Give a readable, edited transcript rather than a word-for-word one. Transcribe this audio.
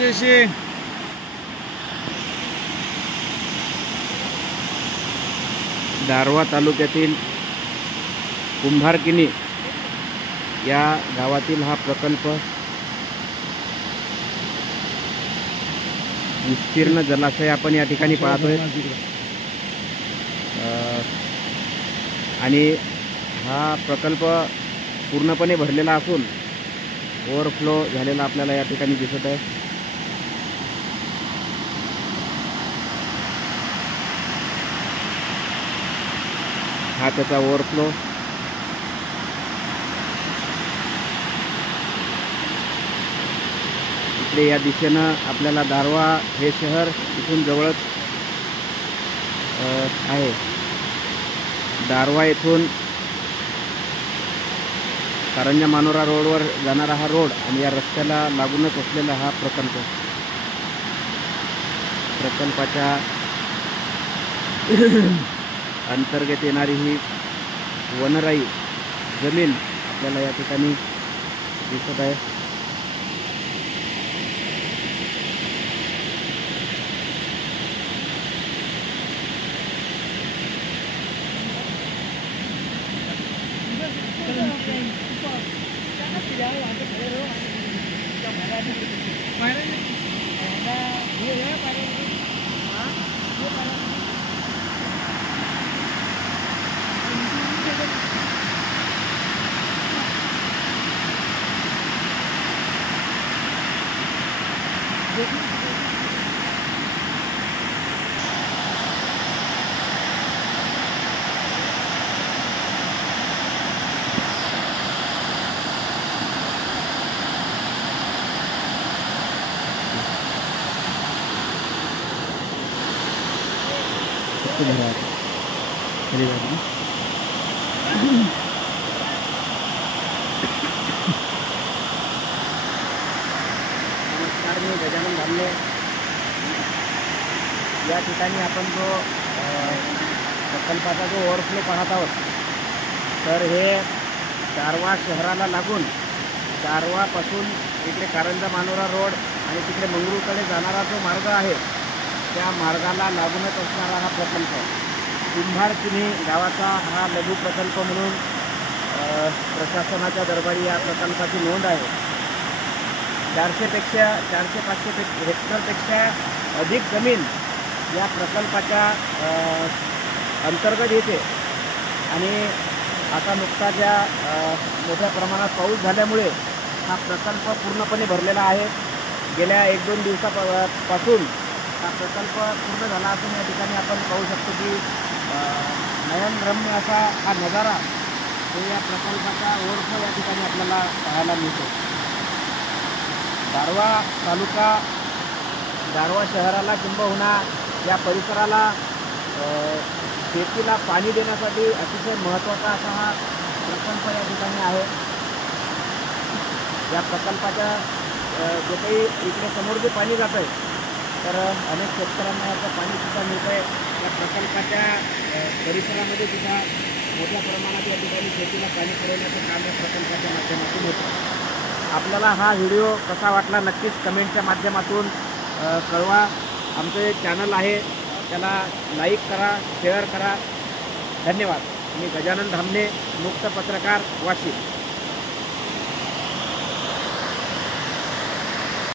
जैसे दारव्हा तालुक्यातील कुंभारकिनी या गावातील हा प्रकल्प विस्तीर्ण जलाशय आपण या ठिकाणी पाहतोय आणि हा प्रकल्प पूर्णपणे भरलेला असून ओव्हरफ्लो झालेला आपल्याला या ठिकाणी दिसत आहे। हा त्याचा ओव्हरफ्लो इकडे या दिशेनं आपल्याला दारव्हा हे शहर इथून जवळच आहे। दारव्हा येथून कारंजा मानोरा रोडवर जाणारा हा रोड आणि या रस्त्याला लागूनच असलेला हा प्रकल्पाच्या अंतर्गत येणारी ही वनराई जमीन आपल्याला या ठिकाणी दिसत आहे। नमस्कार, मी गजानन धामणे। या ठिकाणी आपण जो प्रकल्पाचा जो ओव्हरफ्लो पाहत आहोत तर हे दारव्हा शहराला लागून दारव्हापासून इकडे कारंजा मानोरा रोड आणि तिकडे मंगरूळकडे जाणारा जो मार्ग आहे त्या मार्गाला लागूनच असणारा हा प्रकल्प कुंभारकिनी गावाचा हा लघु प्रकल्प म्हणून प्रशासनाच्या दरबारी या प्रकल्पाची नोंद आहे। 400-500 हेक्टरपेक्षा अधिक जमीन या प्रकल्पाच्या अंतर्गत येते आणि आता नुकताच ज्या मोठ्या प्रमाणात पाऊस झाल्यामुळे हा प्रकल्प पूर्णपणे भरलेला आहे। गेल्या 1-2 दिवसापासून हा प्रकल्प पूर्ण झाला असून या ठिकाणी आपण पाहू शकतो की नयनरम्य असा हा नजारा तो या प्रकल्पाचा ओव्हरफ्लो या ठिकाणी आपल्याला पाहायला मिळतो। दारव्हा तालुका दारव्हा शहराला किंबहुना या परिसराला शेतीला पाणी देण्यासाठी अतिशय महत्त्वाचा असा हा प्रकल्प या ठिकाणी आहे। या प्रकल्पाच्या जो काही इकडे समोर जे पाणी जात आहे तर अनेक शेतकऱ्यांना याचं पाणीसुद्धा मिळतं आहे। या प्रकल्पाच्या परिसरामध्ये सुद्धा मोठ्या प्रमाणात या ठिकाणी शेतीला पाणी पुरवण्याचं काम या प्रकल्पाच्या माध्यमातून होतं। आपल्याला हा व्हिडिओ कसा वाटला नक्कीच कमेंटच्या माध्यमातून कळवा। आमचं जे चॅनल आहे त्याला लाईक करा, शेअर करा। धन्यवाद। मी गजानन धामणे, मुक्त पत्रकार, वाशिम।